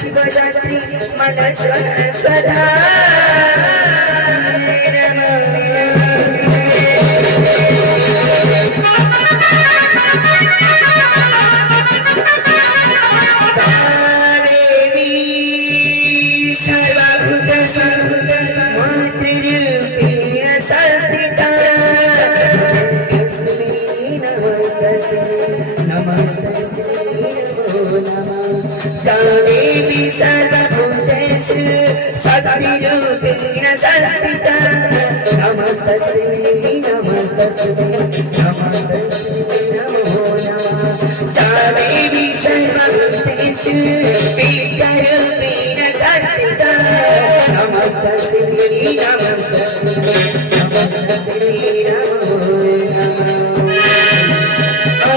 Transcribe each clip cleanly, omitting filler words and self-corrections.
शिवरात्री मन सदा शक्तिरूपेण संस्थिता नमस्तस्मै नमस्तस्मै नमस्तस्मै नमो नमः देवी सर्वभूतेषु विद्यारूपेण संस्थिता नमस्तस्मै नमस्तस्मै नमस्तस्मै नमो नमः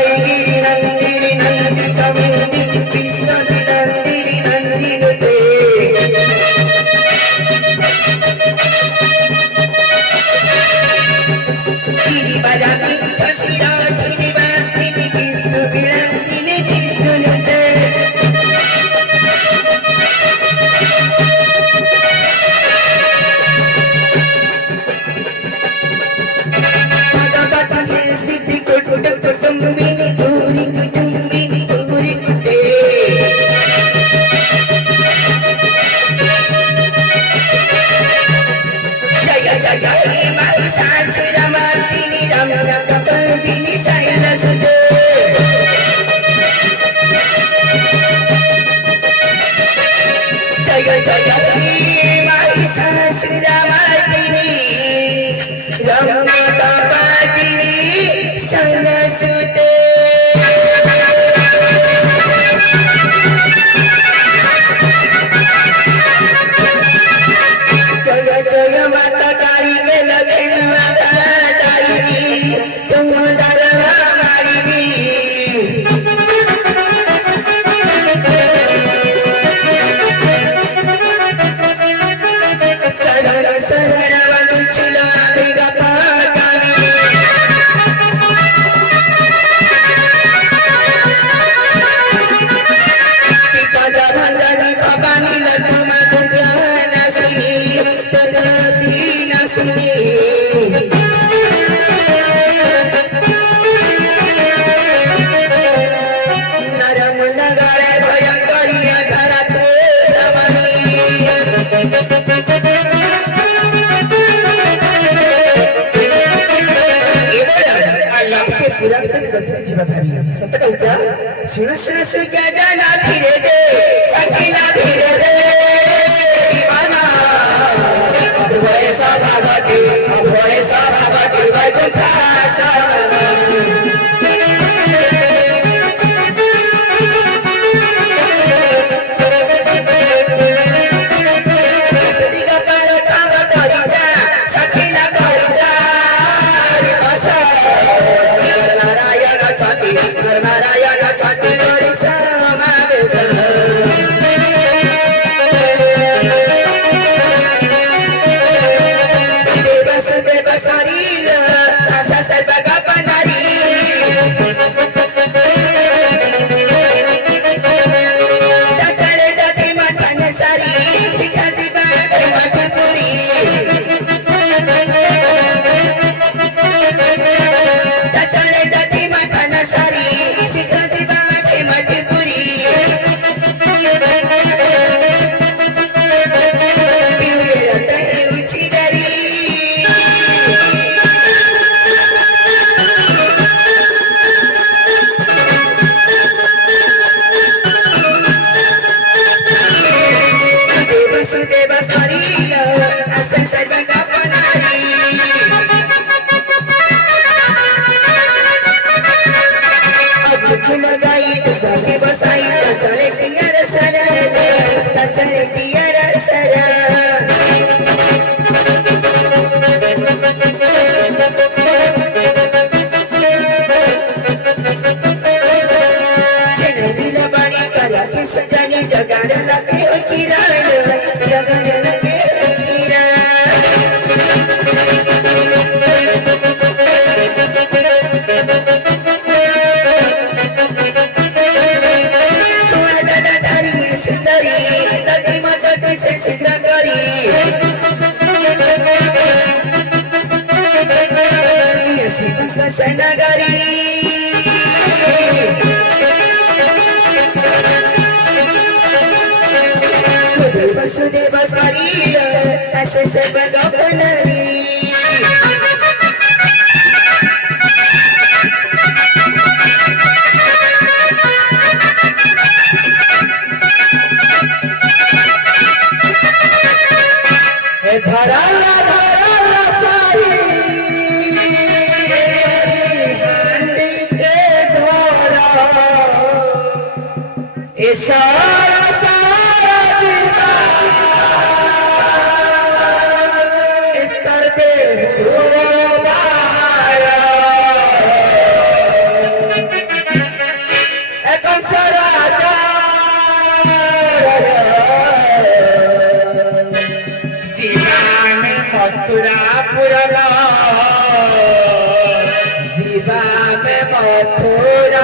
ऐगिरि नन्दिनि नन्दितमुनि विश्वति नन्दिनि नन्दिनुते Jaya Mata Kali Mela Kena Mata Kali Tumma Dara किरातन गतीची बघारी सतकवचा सुन सुन सुग्या जाना फिरे दे सखीला फिरे दे दीवाना अभय सा भागाटी वैकुंठा जगाडला के किरण जगाडला के सुंदरी तटी मतटी से शीघ्र करी सनगरी वसुदेव स्वारी ऐसे सर्व गौपनरी धरा मथुरापुरला जीवा में मथुरापुरा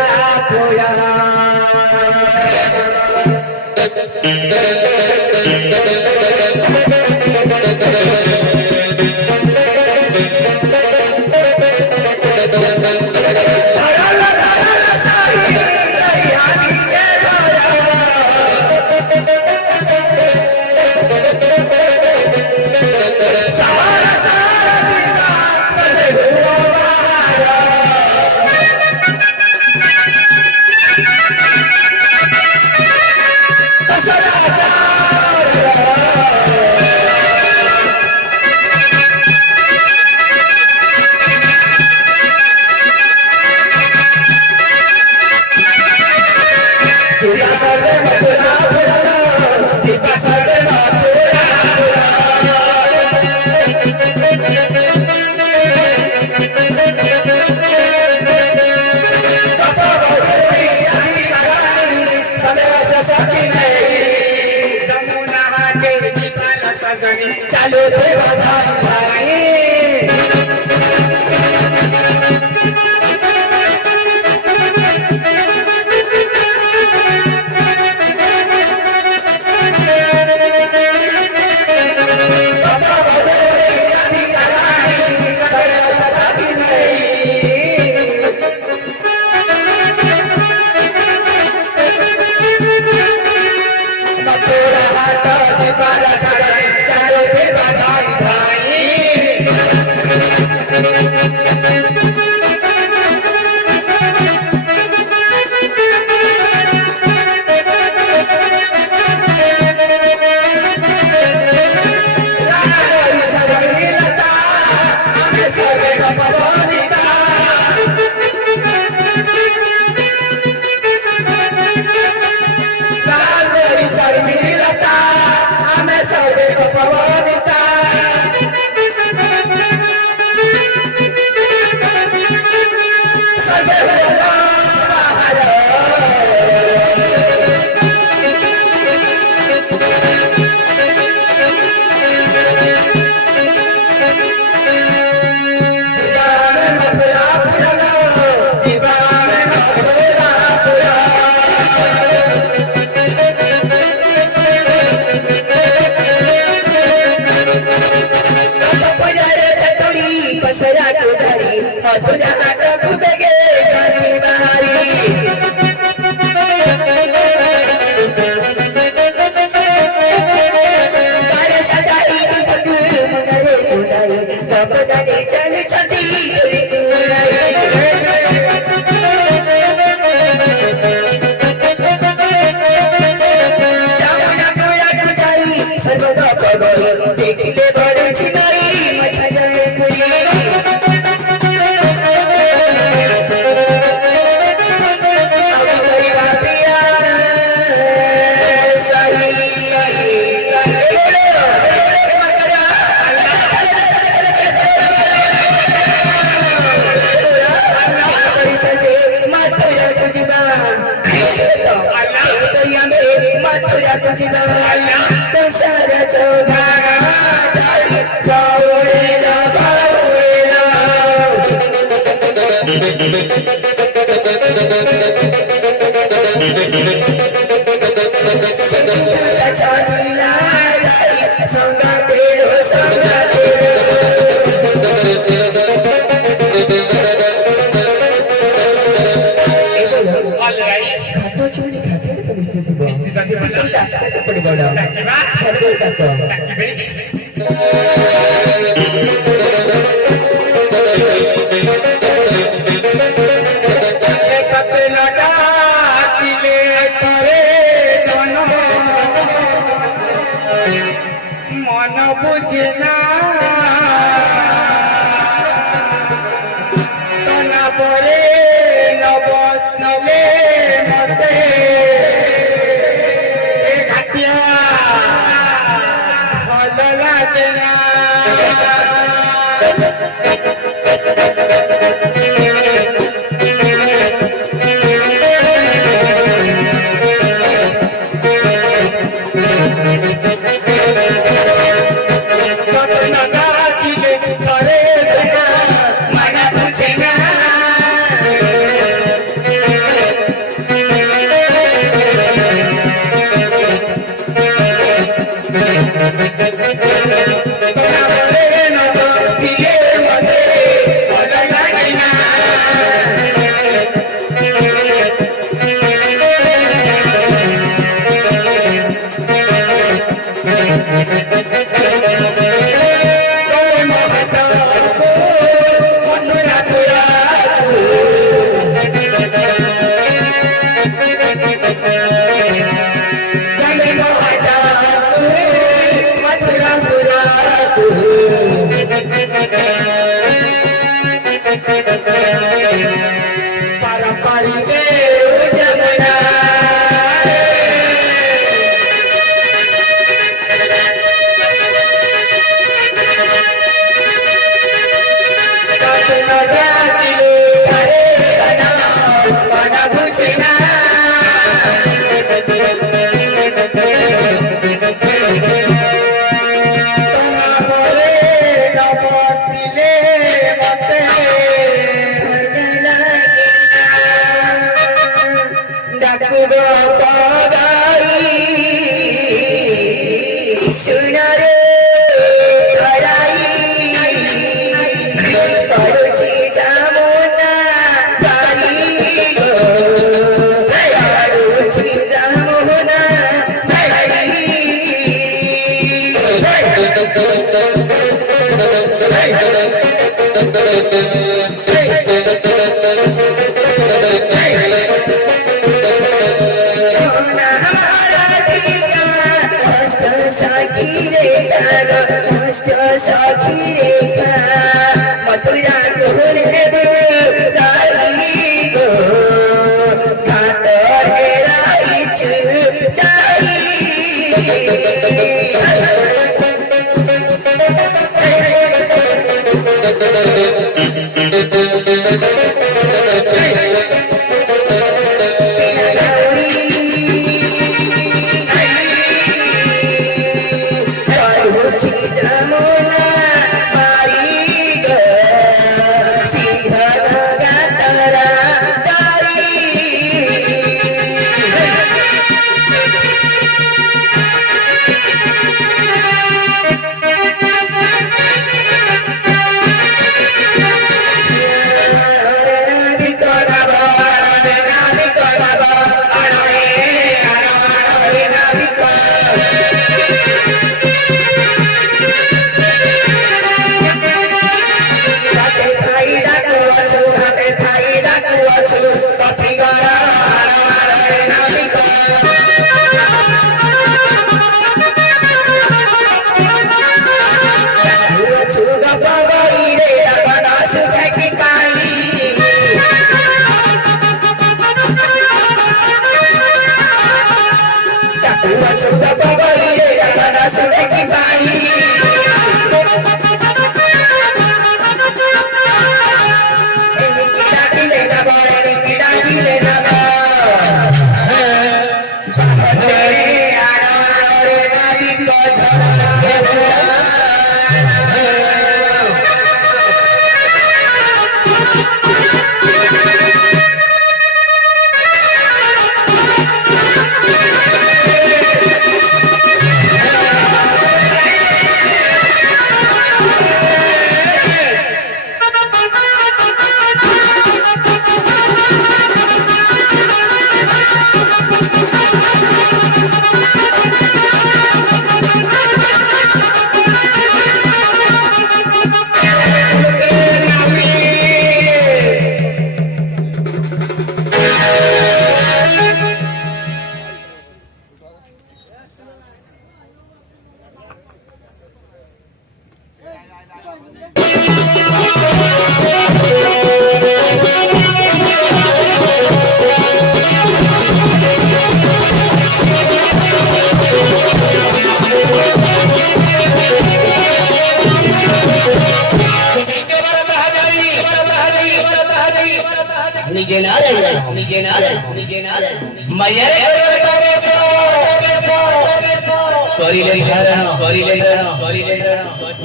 या तुझी बाया कसार चौघारा ताई पावळेला पावळेला संगीताच्या दिला ताई संगाते हो संगाते घाटाची म्हणजे घाटाची परिस्थिती पडी बडा मन बुझना तना परे न बसले मते घाटिया भल लागेना निजे नारायण मैया करिले धारण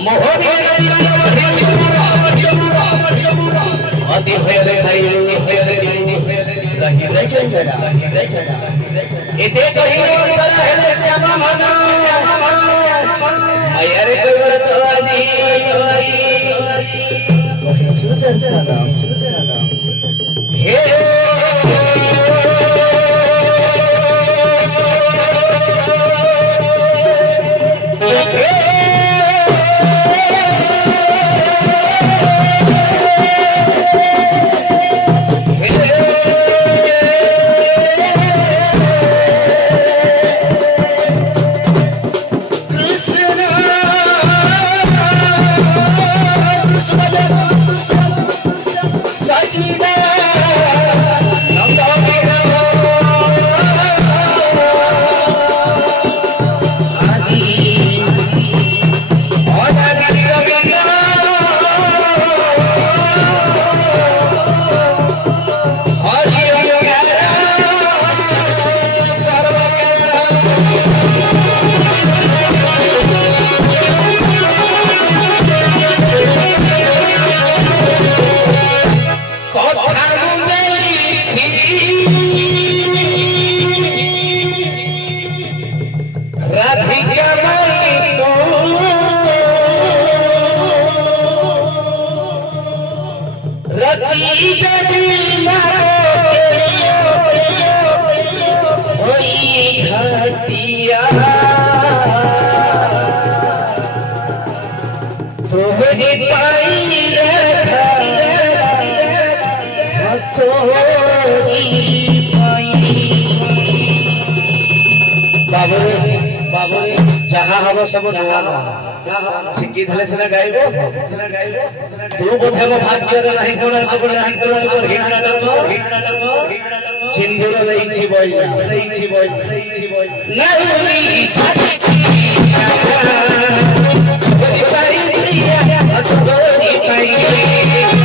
मोह अति भय रही इते कहिलो अंतर हेले श्यामा मना मैया रे कोई तवानी कहे सुदर्शन हे जहाँ हम सब सिक्की धले सिना गाइबो तू बोधे मो भाग्य रे नहीं कोन नहीं कोन हिट नाटक सिंदूर देइछि बोइना नहीं साथी बोली पाई दिया बोली पाई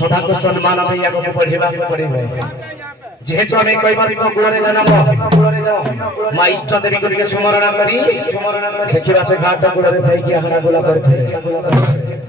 सदा को सम्मान भैया को पढ़ेवा पड़े जेहेतु आम कैबार कूल जन्म माँ इष्ट देवी गुड़ी स्मरण करी देखा से घाट कूल हड़ा गुला करते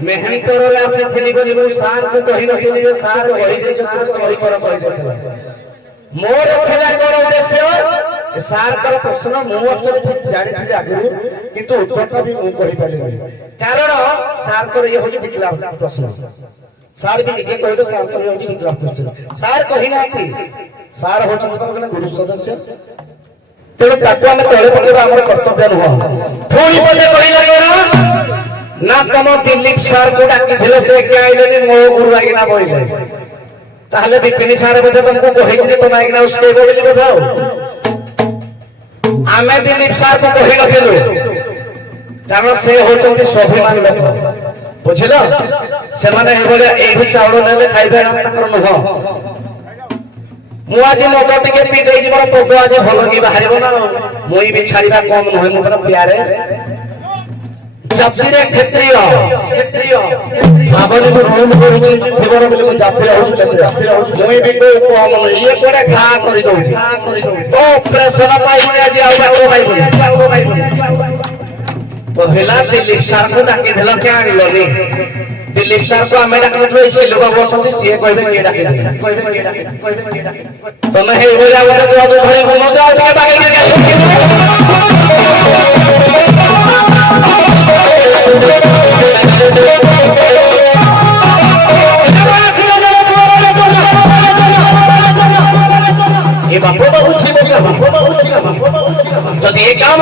मेहनतर आसी सार को कही नथिली सार कही दे कही कर मोर थिला कोन उद्देश्य सार कर प्रश्न मु एक्चुअली ठीक जानि थी आगु किंतु उत्तरटा भी मु कहि पालिनी कारण सार कर ये होई बिकला प्रश्न सार भी निजे कहलो सार कर होई बिकला प्रश्न सार कहि नाथि सार हो जने गुरु सदस्य तेरे ताको हम तळे पकेबा हमर कर्तव्य न थोड़ी बजे कहिला कोन ना तुम दिलीप सार को डाकी थे से क्या आइले मो गुरु आगिना बोले ताहले विपिन सार बोले तुमको कहि तुम आगिना उसके बोली बताओ आमे दिलीप सार को कहि नथिलु कारण से होचंती स्वाभिमान लोक ବୁଝିଲ ସେମାନେ ଏଇଠୁ ଚାଉଳ ନେଲେ ଖାଇବେ ତାଙ୍କର ନୁହଁ ମୁଁ ଆଜି ମଦ ଟିକେ ପିଇ ଦେଇଛି ମୋର ପଦ ଆଜି ଭଲ କି ବାହାରିବ ନା ମୁଇଁ ବି ଛାଡିବା କମ ନୁହେଁ ମୁଁ ପୁରା ପ୍ୟାରେ ଜାତିରେ କ୍ଷତ୍ରିୟ ଭାବନି ମୁଁ ରୁମ କରୁଛି ଥିବର ବୋଲି ମୁଁ ଜାତିରେ ହଉଛି କ୍ଷତ୍ରିୟ ମୁଇଁ ବି କୋଉ କମ ନୁହେଁ ଇଏ କୁଆଡେ ଘା କରିଦଉଛି ତ ଅପରେସନ ପାଇବୁନି ଆଜି ଆଉ ପାଇବୁନି पहला दिलीप सार को डाकी देलो क्या आनिलोनी दिलीप सार को आमे डाकलो से लोग बसंती सीए कहबे के डाकी दे तमे हे होया बोले तो आदो घरे बनो जाओ के बागे के ये बापो बहुत छी बोल जदी एक काम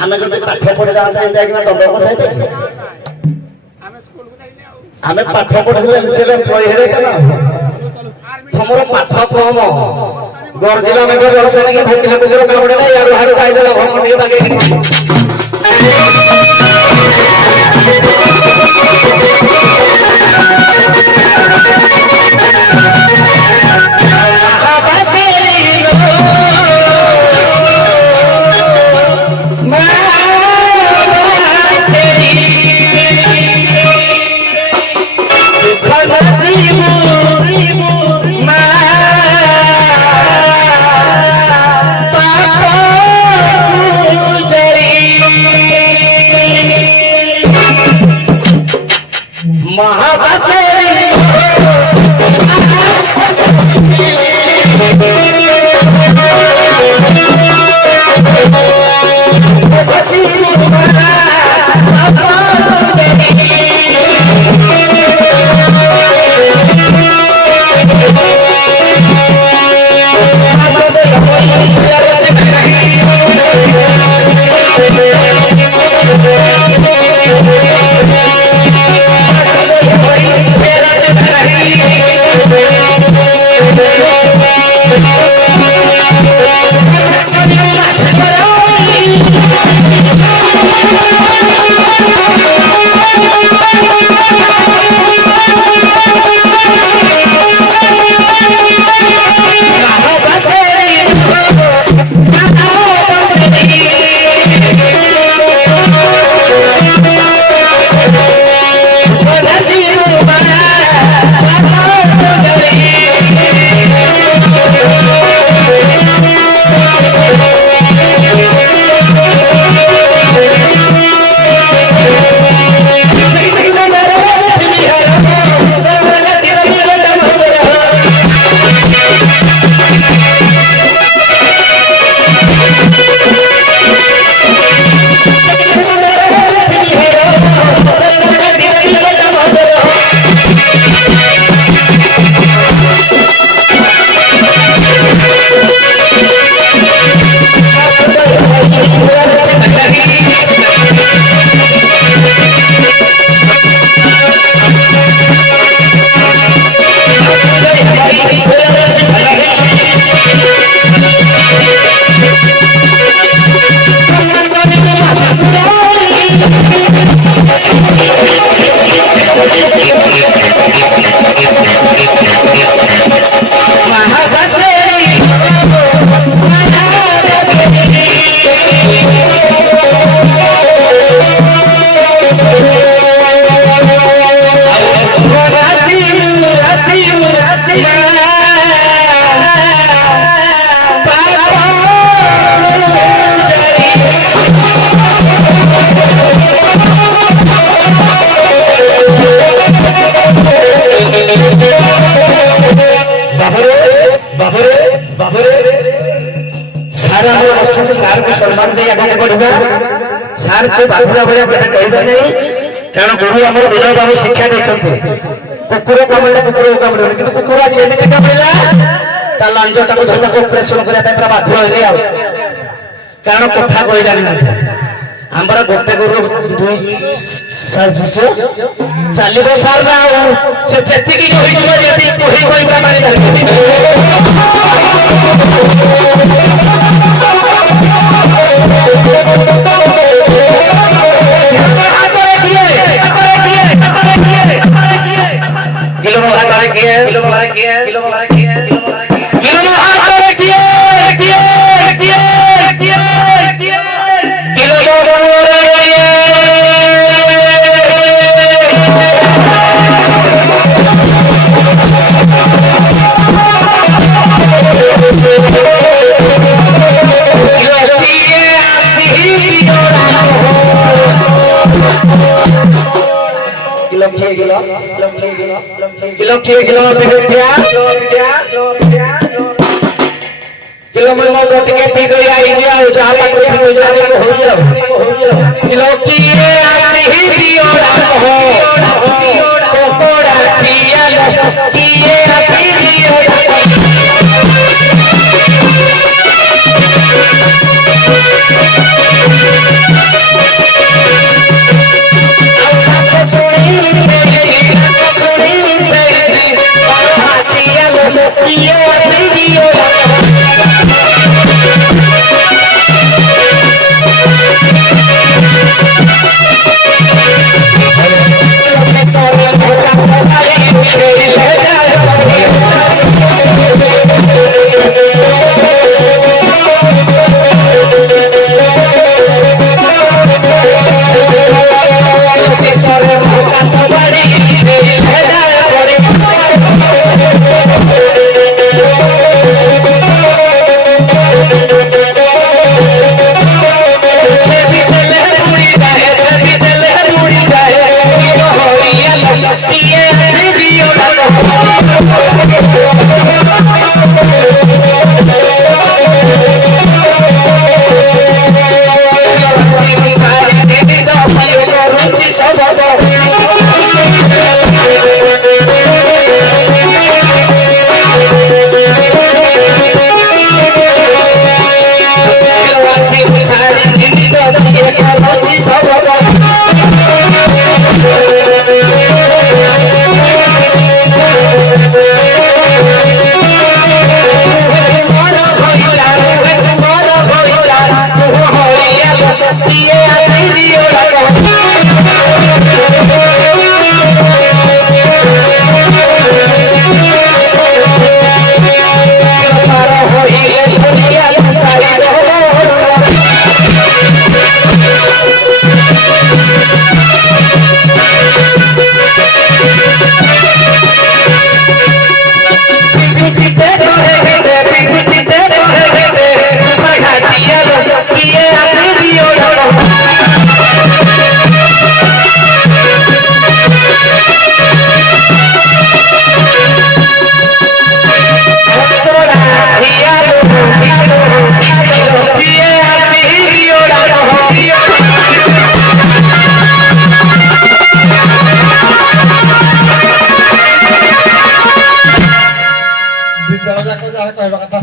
आमे जब पाठ पढ़े जाता है दंड कर आमे पाठ पढ़े तुमर पाठ कम गरजिला में व्यवसाय के भूतिले कुकुर कामड़े ना यार हाड़ खाई देला भम के बागे सार को बाबुला भाई कहना नहीं कारण गुरु आम विनय बाबू शिक्षा देते कुकुर कामड़े कुकुर कामड़े कि कुकुर आज एमती कामड़ा लंज धरने ऑपरेशन करने बाध्य कारण कथा कही जानी ଆମର ଗୋଟେ ଗୋରୁ ଦୁଇ ଶିଷ୍ୟ ଚାଲିବ ସାର୍ ନା ଆଉ ସେ ଯେତିକି କହିଯିବ ଯେତିକି କହି କହିବା ପାଣି किलो में मौत के पी गई आई गया और जहां तक हो जाए तो हो जाओ किलो की ये आनी ही पियोड़ा हो कोकोड़ा पिया की ये आनी पियोड़ा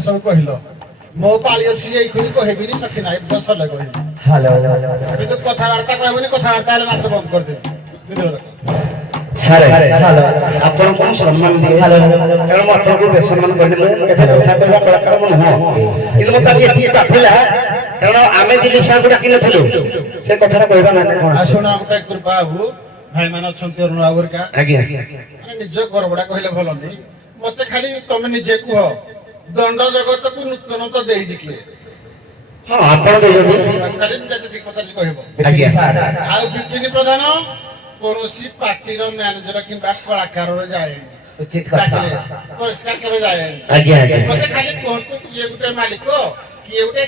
सब कहल मो पाली अच्छी ये कहबी सखी ना बस कहबी हेलो तो कथबार्ता कहबनी कथबार्ता नाच बंद कर दे सारे हेलो आपण कोन सम्मान दे हेलो कारण मत को बेसम्मान करने मु एटा कथा कहबा कलाकार मन हो इन मत जे एती पाथिला कारण आमे दिलीप साहब को डाकिन थलु से कथा कहबा माने कोन आसुना गोटे कृपा बाबू भाई मान अछंती अरुण बाबूर का आज्ञा माने निज करबडा कहले भल नहीं मते खाली तमे निजे कुह दंड जगत को नूतन तो देई किए हां आपण दे जदी बस खाली जति ठीक पचार कहबो आज्ञा सर आ विपिन प्रधान कोनोसी पार्टी रो मैनेजर किबा कलाकार रो जाए उचित कथा पुरस्कार केबे जाए आज्ञा आज्ञा मते खाली कोहतु किए गुटे मालिक किए गुटे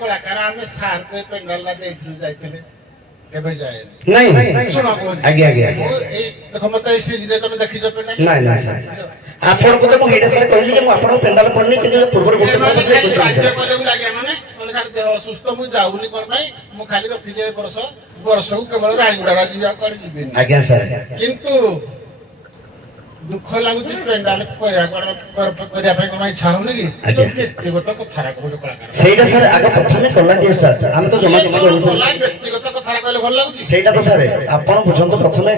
कलाकार आमे सार को पेंडल ला देइथु जाइतले केबे जाए नहीं सुनो को आज्ञा आज्ञा ए देखो मते सीज रे तमे देखि जो पेंडल नहीं नहीं सर आपण को तो मु हेडे सारे कहली जे मु आपण पेंडल पड़नी कि पूर्व गोटे माने मतलब खाली कुछ बाध्य करे लागे माने सार देह सुस्त मु जाउनी कोन भाई मु खाली रखि दे वर्ष को केवल राणीगुड़ा जीवा कर जीबेनी आज्ञा सर किंतु ଦୁଃଖ ଲାଗୁଛି ପେଣ୍ଡାଲ କରିବା ପାଇଁ କଣ ଇଚ୍ଛା ହଉନି କି ଆଜ୍ଞା। ବ୍ୟକ୍ତିଗତ କଥାଟା ଗୋଟେ କଳାକାର ସେଇଟା ସାର୍ ଆଗ ପ୍ରଥମେ କଲା କିଏ ସାର୍ ଆମେ ତ ଜମା କିଛି କରୁନୁ ବ୍ୟକ୍ତିଗତ କଥାଟା କହିଲେ ଭଲ ଲାଗୁଛି ସେଇଟା ତ ସାର୍ ଆପଣ ବୁଝନ୍ତୁ ପ୍ରଥମେ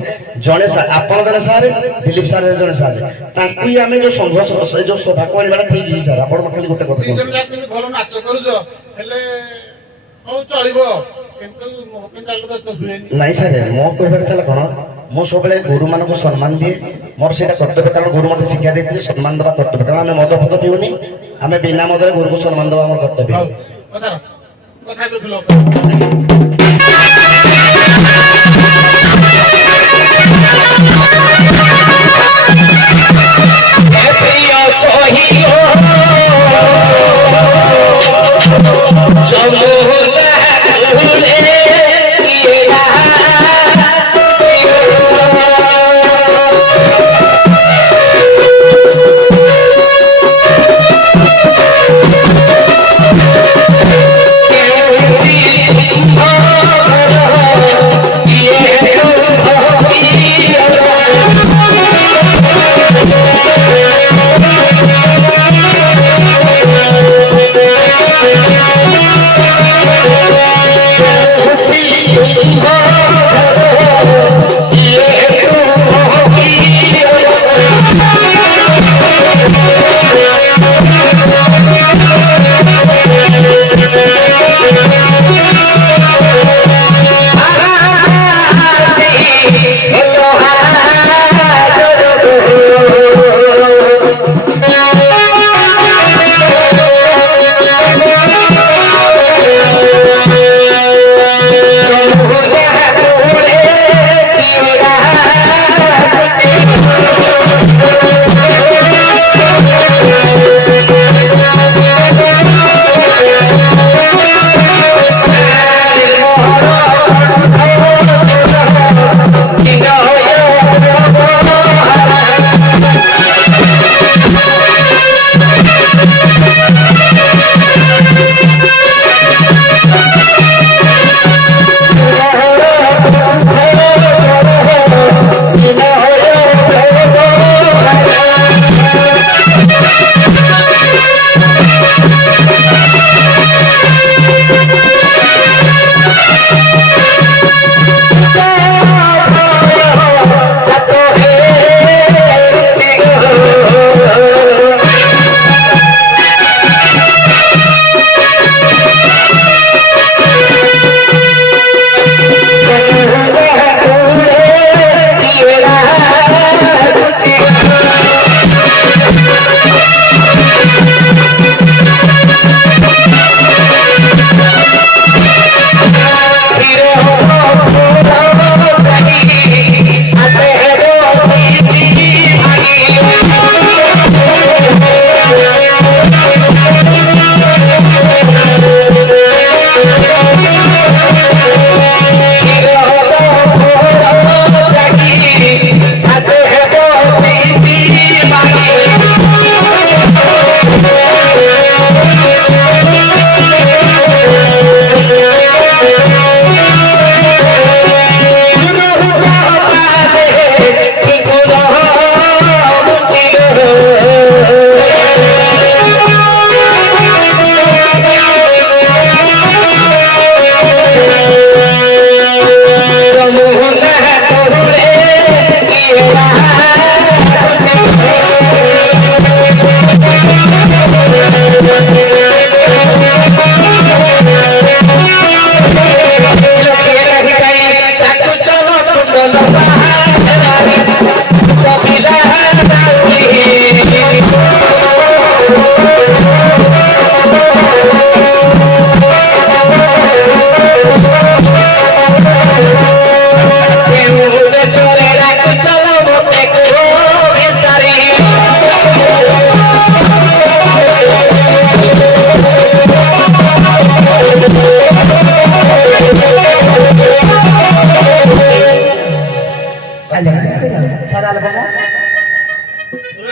ଜଣେ ସାର୍ ଆପଣ ଜଣେ ସାର୍ ଦିଲ୍ଲୀପ ସାର୍ ଜଣେ ସାର୍ ତାଙ୍କୁ ହିଁ ଆମେ ଯୋଉ ସଂଘ ଯୋଉ ସଭାକୁ ଆଣିବାଟା ଠିକ ହେଇଛି ସାର୍ ଆପଣ ଖାଲି ଗୋଟେ କଥା ଦି ଜଣ ଯାକ କିନ୍ତୁ ଭଲ ନାଚ କରୁଛ ହେଲେ ହଉ ଚଳିବ କିନ୍ତୁ ମୋ ପେଣ୍ଡାଲରେ ତ ହୁଏନି ନାଇଁ ସାର୍ ମୋ କହିବାର ଥିଲା କଣ ମୁଁ ସବୁବେଳେ ଗୁରୁମାନଙ୍କୁ ସମ୍ମାନ ଦିଏ ମୋର ସେଇଟା କର୍ତ୍ତବ୍ୟ କାରଣ ଗୁରୁ ମୋତେ ଶିକ୍ଷା ଦେଇଥିଲେ ସମ୍ମାନ ଦେବା କର୍ତ୍ତବ୍ୟ କାରଣ ଆମେ ମଦ ଫଦ ପିଉନି ଆମେ ବିନା ମଦରେ ଗୁରୁକୁ ସମ୍ମାନ ଦେବା ଆମର କର୍ତ୍ତବ୍ୟ ହଉ କଥା କଥା ବୁଝିଲ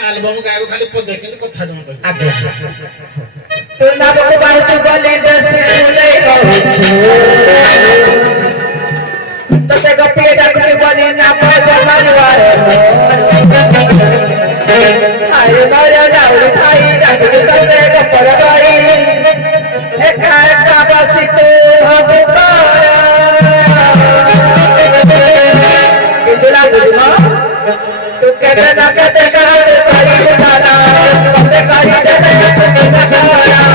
ଆଲବମ ଗାଇବ ଖାଲି ପଦେ କିନ୍ତୁ କଥା ଜମା ଆଜ୍ଞା ତୁ ନାମକୁ ବାହୁଛୁ ବୋଲି ଦଶ ଫୁଲେ କହୁଛୁ तसे गप्पे टाकूची बनी नापाच्या मानवार हाय माझ्या डावरी थाई टाकूची तसे गप्पा बाई एका एका बसी तू हबुकार तुला बुझमा तू कहते ना कहते कहते करी उठाना कहते करी देते सुनता करा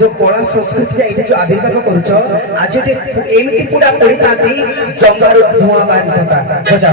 जो कला संस्कृति ये जो आविर्भाव करूछ आज एमती पूरा पड़ी था जंगार धुआं बांध था बजा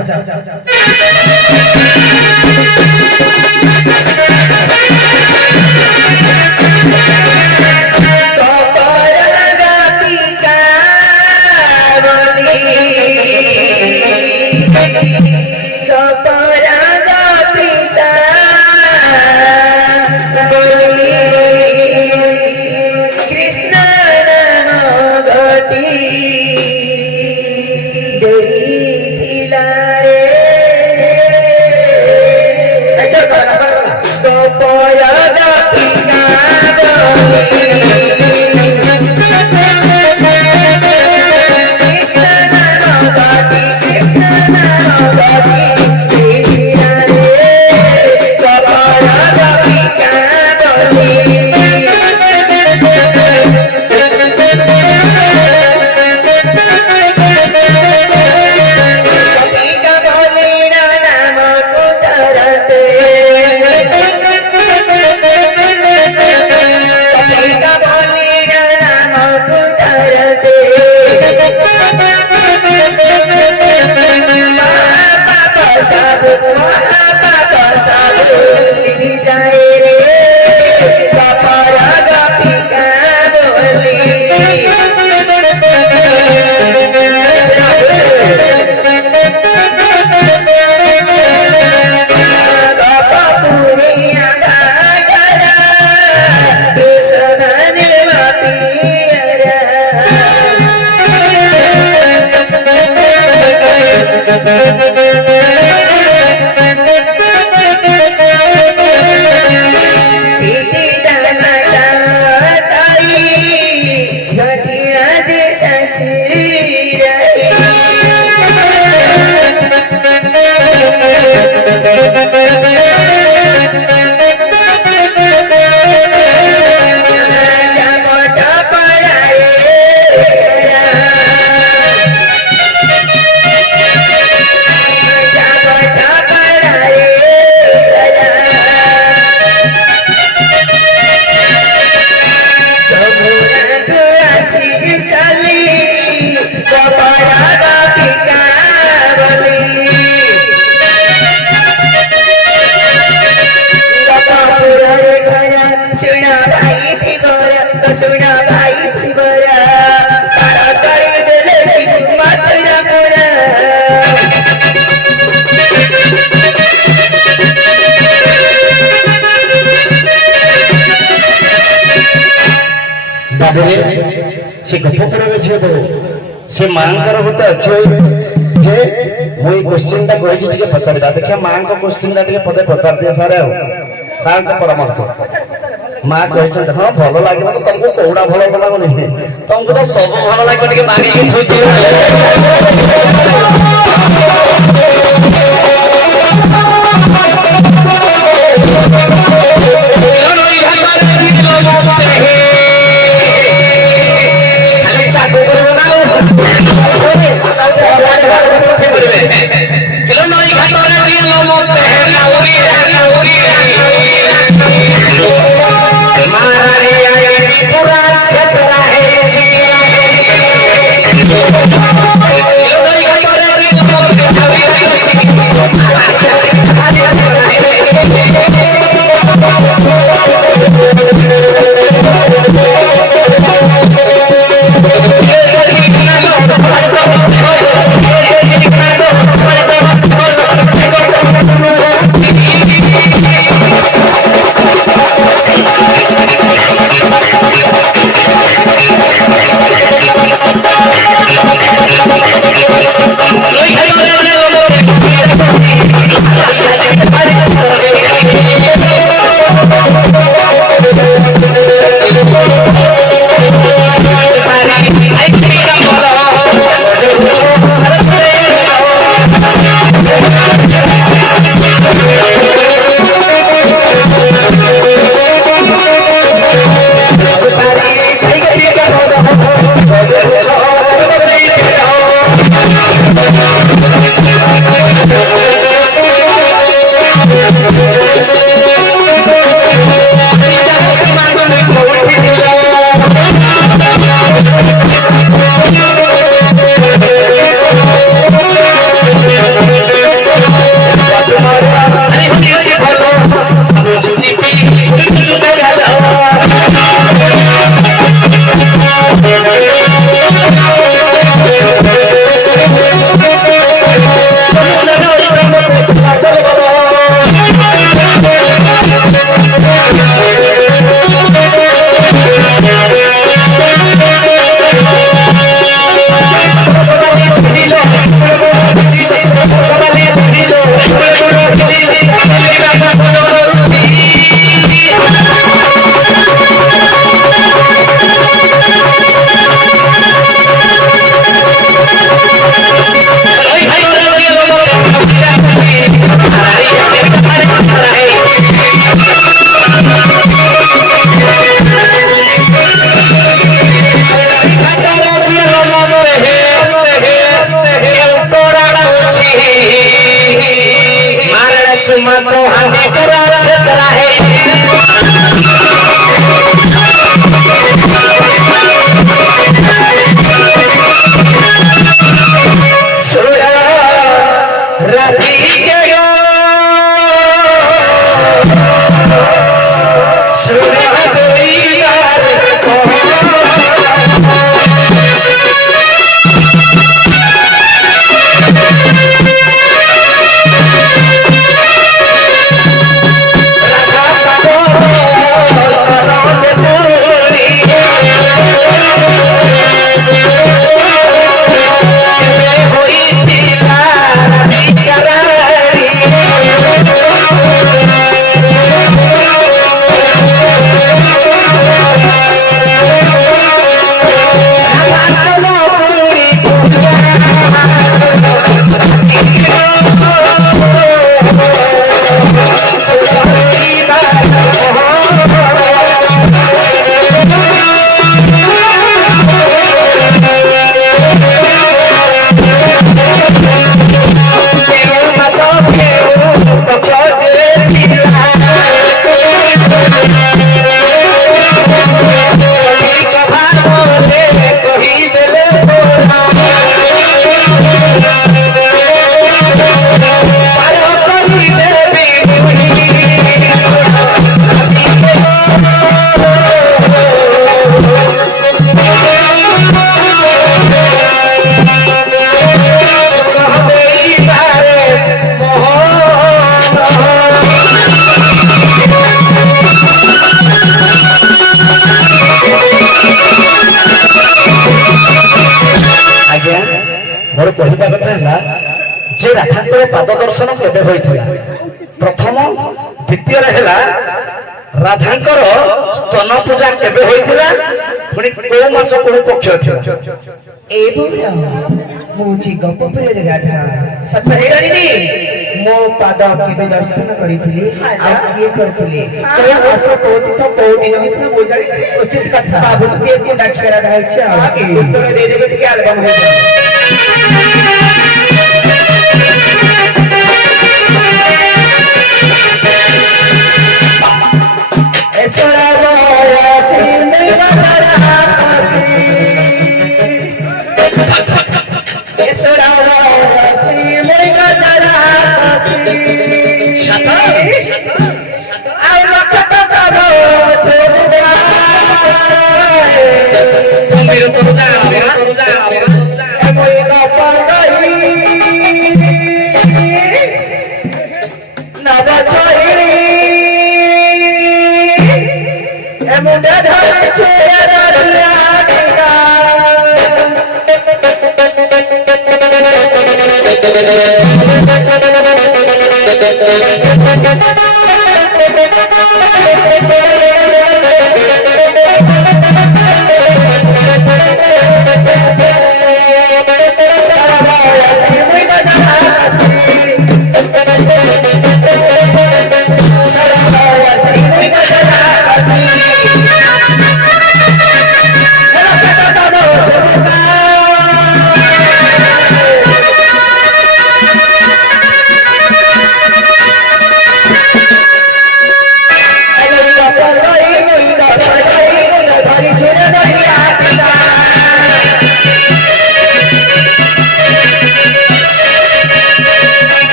ବାଦରେ ସେ ଗୋପପୁରର ଝିଅ କରୁ ସେ ମାଙ୍କର ଗୋଟେ ଅଛି ଯେ ମୁଁ ଏଇ କ୍ୱେଶ୍ଚିନ୍ ଟା କହିଛି ଟିକେ ପଚାରିବା ଦେଖିବା ମାଙ୍କ କ୍ୱେଶ୍ଚିନ୍ ଟା ଟିକେ ପଦେ ପଚାରି ଦିଏ ସାର୍ ଆଉ ସାର୍ଙ୍କ ପରାମର୍ଶ ମା କହିଛନ୍ତି ହଁ ଭଲ ଲାଗିବ ତ ତମକୁ କୋଉଟା ଭଲ ଲାଗୁନି ତମକୁ ତ ସବୁ ଭଲ ଲାଗିବ ଟିକେ ମାଗିକି ମୋର କହିବା କଥା ହେଲା ଯେ ରାଧାଙ୍କର ପାଦ ଦର୍ଶନ କେବେ ହୋଇଥିଲା ପ୍ରଥମ ଦ୍ୱିତୀୟରେ ହେଲା ରାଧାଙ୍କର ସ୍ତନ ପୂଜା କେବେ ହୋଇଥିଲା ପୁଣି କୋଉ ମାସ କୋଉ ପକ୍ଷ ଥିଲା ଏଇଭଳିଆ ମୁଁ ହଉଛି ଗୋପପୁରରେ ରାଧା ସତରେ ଜାଣିନି ମୋ ପାଦ କେବେ ଦର୍ଶନ କରିଥିଲି ଆଉ କିଏ କରିଥିଲି କୋଉ ମାସ କୋଉ ତିଥ କୋଉ ଦିନ ହେଇଥିଲା ମୁଁ ଜାଣିନି ଉଚିତ କଥା ଭାବୁଛି ଟିକେ ଡାକିଆ ରାଧା ହେଇଛି ଆଉ ଉତ୍ତର ଦେଇଦେବେ ଟିକେ ଆଲବମ ହେଇଯିବ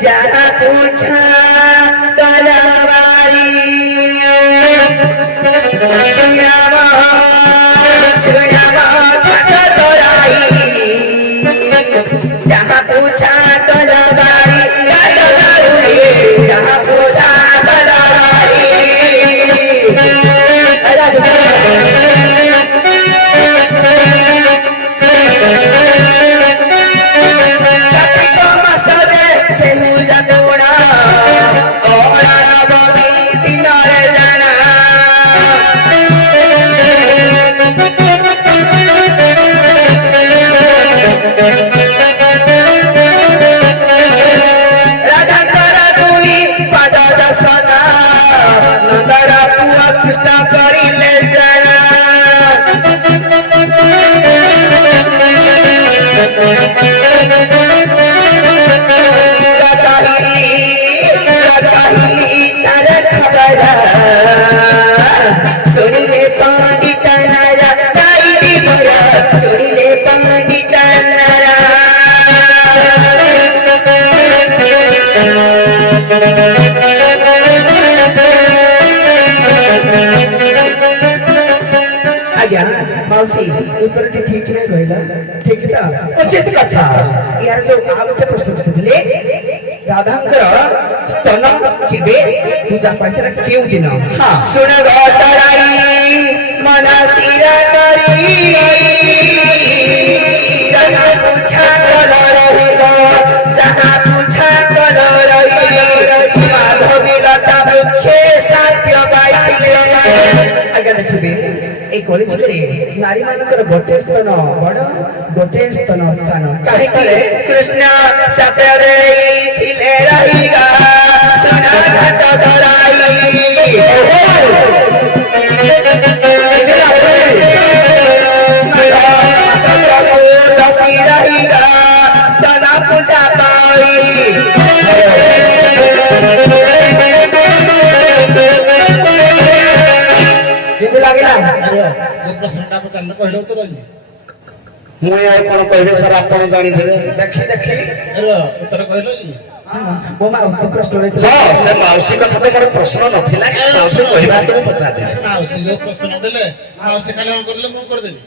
जहाँ पूछा कलवारी सुनावा सुनावा तोराई जहाँ पूछा कलवारी जहाँ पूछा कलवारी उत्तर ठीक नहीं कहला ठीक था उचित कथा यार जो आलोटे प्रश्न करथिले राधांकर स्तन केबे पूजा पाइतरा केउ दिन हां सुन गतराई मन स्थिर करी जहाँ पूछा कल रहिगो जहाँ पूछा कल रही माधवी लता वृक्षे साप्य पाइले आगे देखिबे এই কলেজ করে নারী মানकर গোটে স্তন বড় গোটে স্তন স্থান কাহে কলে কৃষ্ণ সাপরে থিলে রহিগা সোনা ঘাট ধরাই দসি রহিগা স্তন পূজা ଲାଗିଲା যে প্রশ্নটা পচারলে কহিল উত্তর কি ମୁଁ ଆଉ କଣ କହିବି ସାର୍ ଆପଣ ଜାଣିଥିବେ ଦେଖି ଦେଖି ଉତ୍ତର କହିଲ କି ମୋ ମାଉସୀ ପ୍ରଶ୍ନ ଦେଇଥିଲା ହଁ ସେ ମାଉସୀ କଥା ତ ମୋର ପ୍ରଶ୍ନ ନଥିଲା କି ମାଉସୀ କହିବା ତ ମୁଁ ପଚାରିଲି ମାଉସୀ ଯୋଉ ପ୍ରଶ୍ନ ଦେଲେ ମାଉସୀ ଖାଲି ହଁ କରିଲେ ମୁଁ କରିଦେବି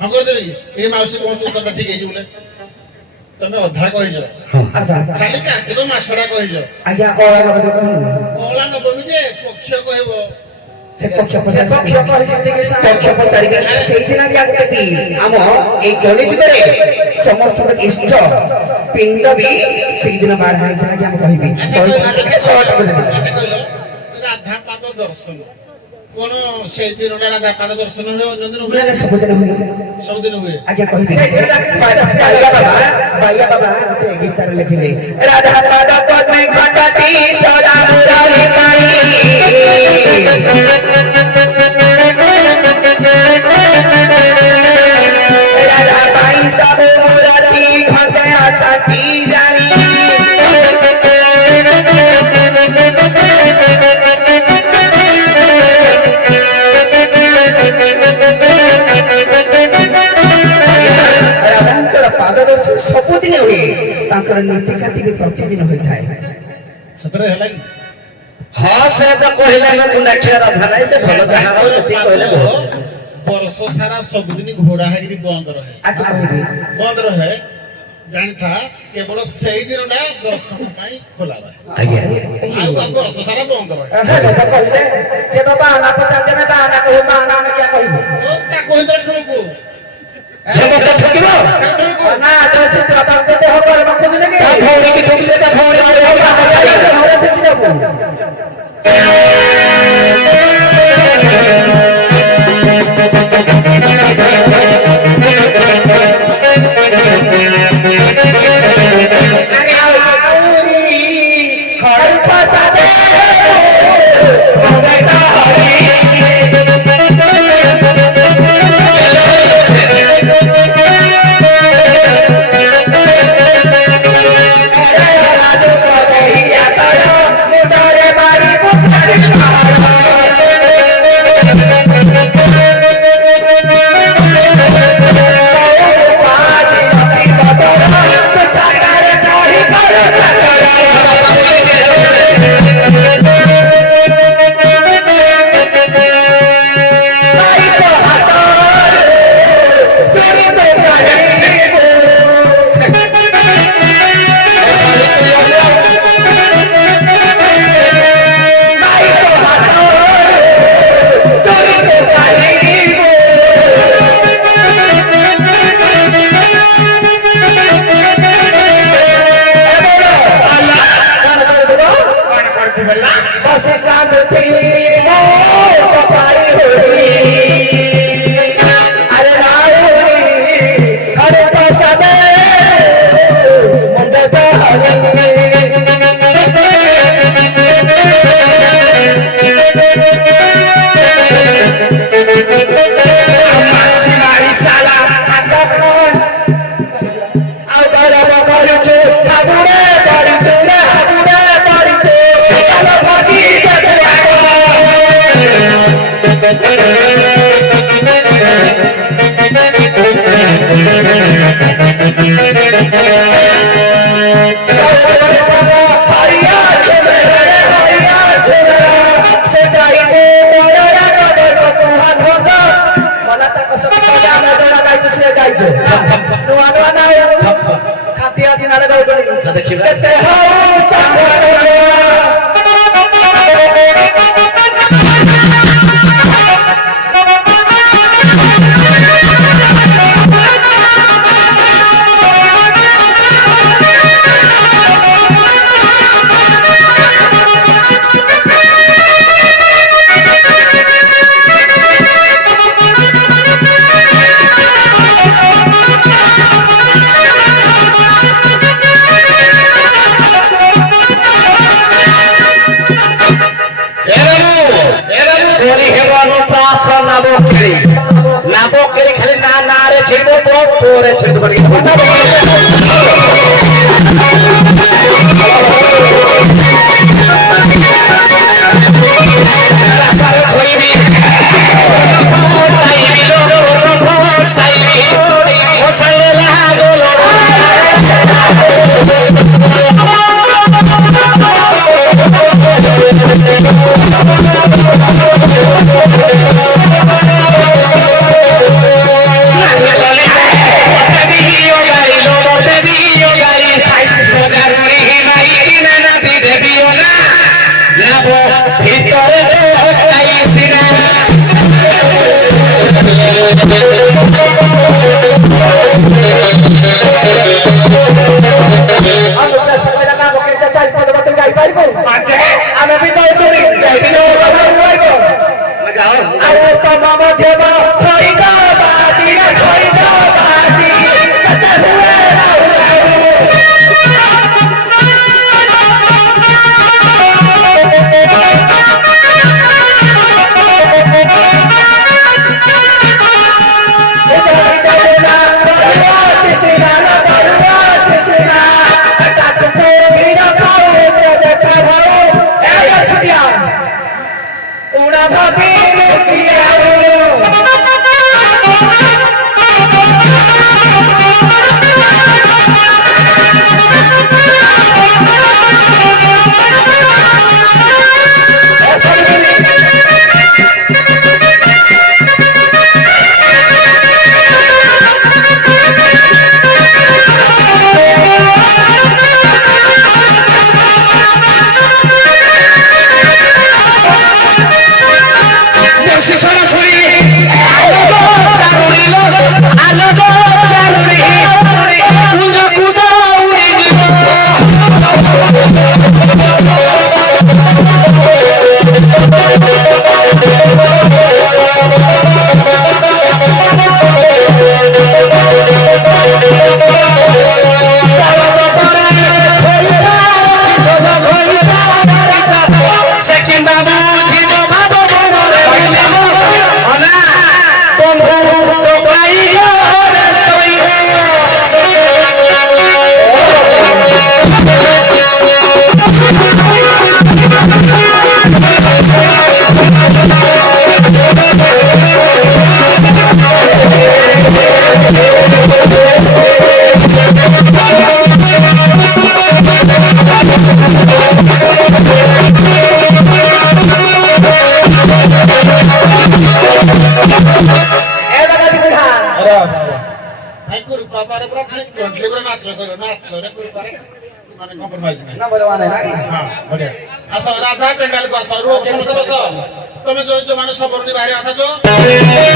ହଁ କରିଦେବି ଏ ମାଉସୀ କୁହନ୍ତୁ ଉତ୍ତରଟା ଠିକ ହେଇଛି ବୋଲେ ତମେ ଅଧା କହିଛ ଖାଲି କାର୍ତ୍ତିକ ମାସଟା କହିଛ ଆଜ୍ଞା ଅଳା ନବମୀ କହିଲି ଅଁଳା ନବମୀ ଯେ ପକ୍ଷ କହିବ ସେ ପକ୍ଷ କହିଛନ୍ତି କି ପକ୍ଷ ପଚାରିକି ସେଇଦିନ କି ଆଗକୁ ବି ଆମ ଏଇ କଳି ଯୁଗରେ ସମସ୍ତଙ୍କ ଇଷ୍ଟ ପିଣ୍ଡ ବି ସେଇଦିନ ବାଢା ହେଇଥିଲା କି ଆମେ କହିବି କହିଲ ରାଧା ପାଦ ଦର୍ଶନ কোন সেই দিনটা রাধা পাদ দর্শন হয় অন্য দিন ନା ନା ସବୁଦିନ ହୁଏ ସବୁଦିନ ହୁଏ ଆଜ୍ଞା କହିବି ବାଇଆ ବାବା ଗୋଟେ ଗୀତାରେ ଲେଖିଲେ ରାଧା ପାଦ ପଦ୍ମେ ଘଟତି ସଦା ମୁରଲି ପାଣି ରାଧା ପାଇ ସବୁ ମୁରତି ଘଟେ ଅଛନ୍ତି ଜାଣି ପାଦ ଦର୍ଶନ ସବୁଦିନ ହୁଏ ତାଙ୍କର ନୀତିକାନ୍ତି ବି ପ୍ରତିଦିନ ହୋଇଥାଏ ସତରେ ହେଲା କି ହଁ ସେ ତ କହିଲା ନା ଗୁଣ୍ଡାଖିଆ ରାଧା ନାହିଁ ସେ ଭଲ ଯାହା ହଉ ସେତିକି କହିଲେ ବର୍ଷ ସାରା ସବୁଦିନ ଘୋଡା ହେଇକି ବନ୍ଦ ରହେ ଆଜ୍ଞା କହିବି ବନ୍ଦ ରହେ ଜାଣିଥା କେବଳ ସେଇ ଦିନଟା ଦର୍ଶନ ପାଇଁ ଖୋଲା ରହେ ଆଜ୍ଞା ଆଉ ବର୍ଷ ସାରା ବନ୍ଦ ରହେ କହିଲେ ସେ ତ ବାହାନା ପଚାରିଲେ ନା ବାହାନା କହିବୁ ବାହାନା ଆମେ କିଆ କହିବୁ ତାକୁ ହେଇଥିଲା ଠୁଳକୁ ସେ ମତେ ଠକିବ ନା ତ ସେ ତାର ଦେହ କର୍ମ ଖୋଜିଲେ କି ତା ଭଉଣୀ କି ଠକିଲେ ତା ଭଉଣୀ compromise ନାହିଁ। ନା ବୋଲବାନେ ନା ହଁ ବଢିଆ ଆସ ରାଧା ପେଣ୍ଡାଲକୁ ଆସ ରୁହ ସମସ୍ତେ ବସ ତମେ ଯୋଉମାନେ ସବରଣୀ ବାହାରେ ଆସ ଯୋ Bye.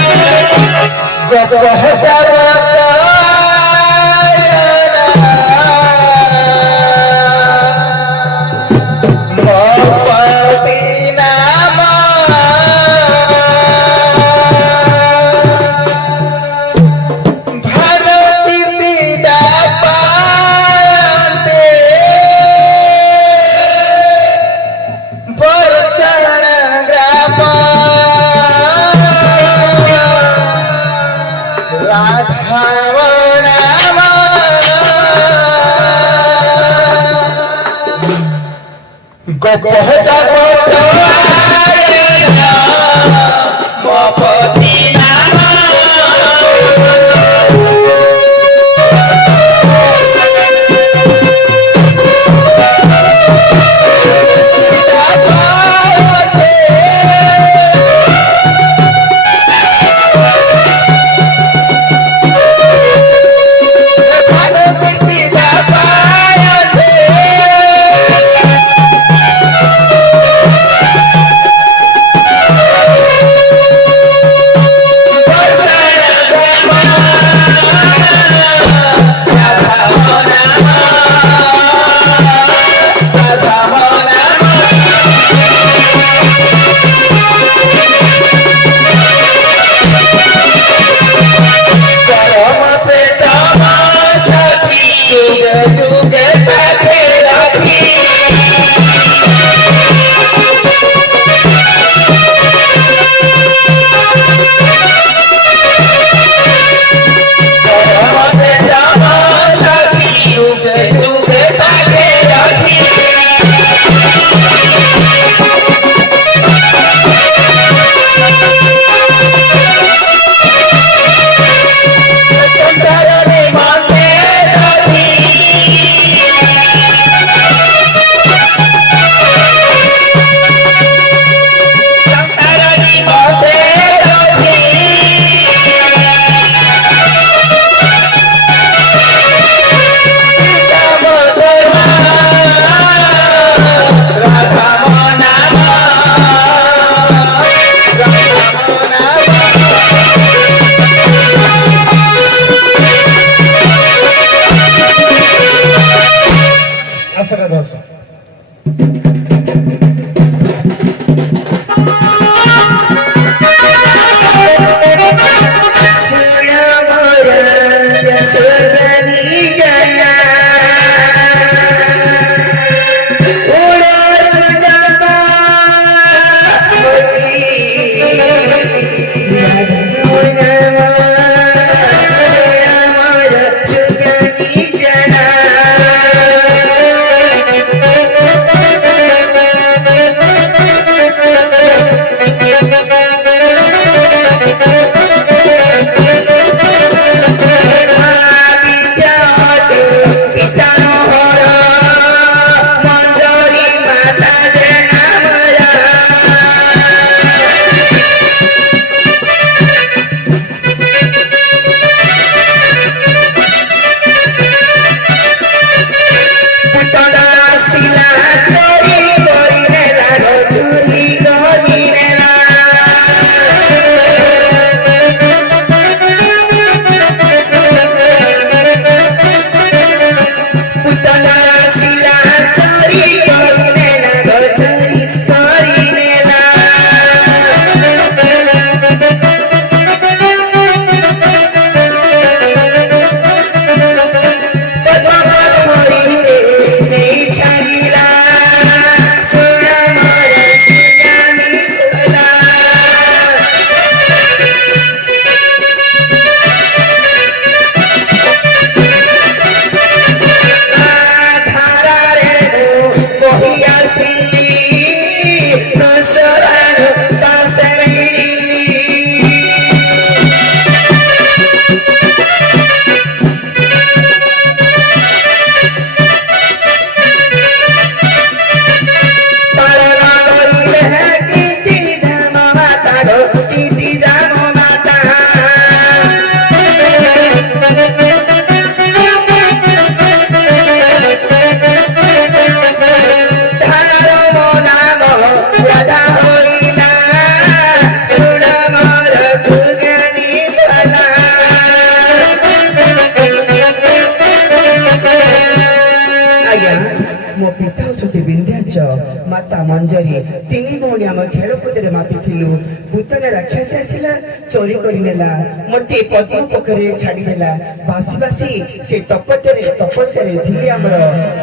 ତା ମଞ୍ଜରୀ ତିନି ଭଉଣୀ ଆମ ଖେଳକୁଦରେ ମାତିଥିଲୁ। ଭୂତନ ରାକ୍ଷସ ଆସିଲା, ଚୋରି କରିନେଲା, ମୋତେ ପଦ୍ମ ପୋଖରୀରେ ଛାଡ଼ିଦେଲା। ଭାସି ଭାସି ସେ ତପସ୍ୟାରେ ଥିଲେ ଆମର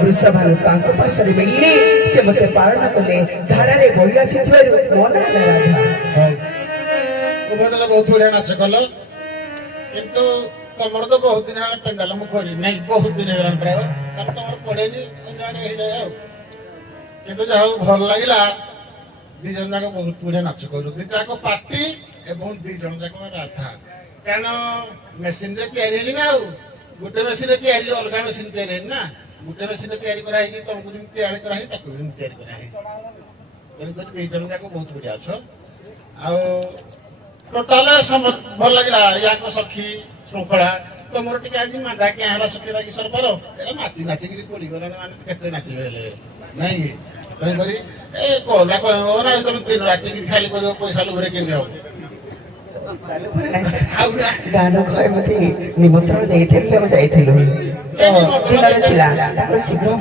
ବୃଷଭାନୁ, ତାଙ୍କ ପାଶରେ ମିଳିଲି, ସେ ମୋତେ ପାଳନ କଲେ। ଧାରାରେ ବହି ଆସିଥିବାରୁ ମୋ ନାଁ ହେଲା ରାଧା। ତୁମେ ତାହେଲେ ବହୁତ ବଢିଆ ନାଚ କଲ, କିନ୍ତୁ ତମର ତ ବହୁତ ଦିନ ହେଲା ପେଣ୍ଡାଲ ମୁଁ କରି ନାଇଁ, ବହୁତ ଦିନ ହେଇଗଲାଣି ପ୍ରାୟ, କାରଣ ତମର ପଡେନି ହେଇଯାଏ ଆଉ। କିନ୍ତୁ ଯାହା ହଉ ଭଲ ଲାଗିଲା, ଦି ଜଣ ଯାକ ବହୁତ ବଢିଆ ନାଚ କରୁ, ଦିଟା ଯାକ ପାର୍ଟି ଏବଂ ଦି ଜଣ ଯାକ ରାଧା। କାରଣ ମେସିନରେ ତିଆରି ହେଇନି ନା, ଆଉ ଗୋଟେ ମେସିନରେ ତିଆରି, ଅଲଗା ମେସିନ ତିଆରି ହେଇନି ନା, ଗୋଟେ ମେସିନରେ ତିଆରି କରାହେଇଛି, ତମକୁ ଯେମିତି ତିଆରି କରାହେଇଛି ତାକୁ ଯେମିତି ତିଆରି କରାହେଇଛି। ତେଣୁକରି ଦି ଜଣ ଯାକ ବହୁତ ବଢିଆ ଅଛ। ଆଉ ଟୋଟାଲ ଭଲ ଲାଗିଲା। ୟାଙ୍କ ସଖୀ ଶୃଙ୍ଖଳା, ତମର ଟିକେ ଆଜି ମାନ୍ଦା କିଆ ହେଲା ଶୁଖିଲା କି ସରକାର, ଏରା ନାଚି ନାଚିକିରି ପଡିଗଲାଣି, ମାନେ କେତେ ନାଚିବେ ହେଲେ ନାଇଁ କି? ତେଣୁକରି ଏ କହିଲା କହିବ ନା, ତମେ ଦିନ ରାତିକିରି ଖାଲି କରିବ, ପଇସା ଲୋଭରେ କେମିତି ହବ? ଗାଁର ଘରେ ମୋତେ ନିମନ୍ତ୍ରଣ ଦେଇଥିଲେ, ଆମେ ଯାଇଥିଲୁ। ଦିନରେ ଥିଲା, ତାଙ୍କର ଶୀଘ୍ର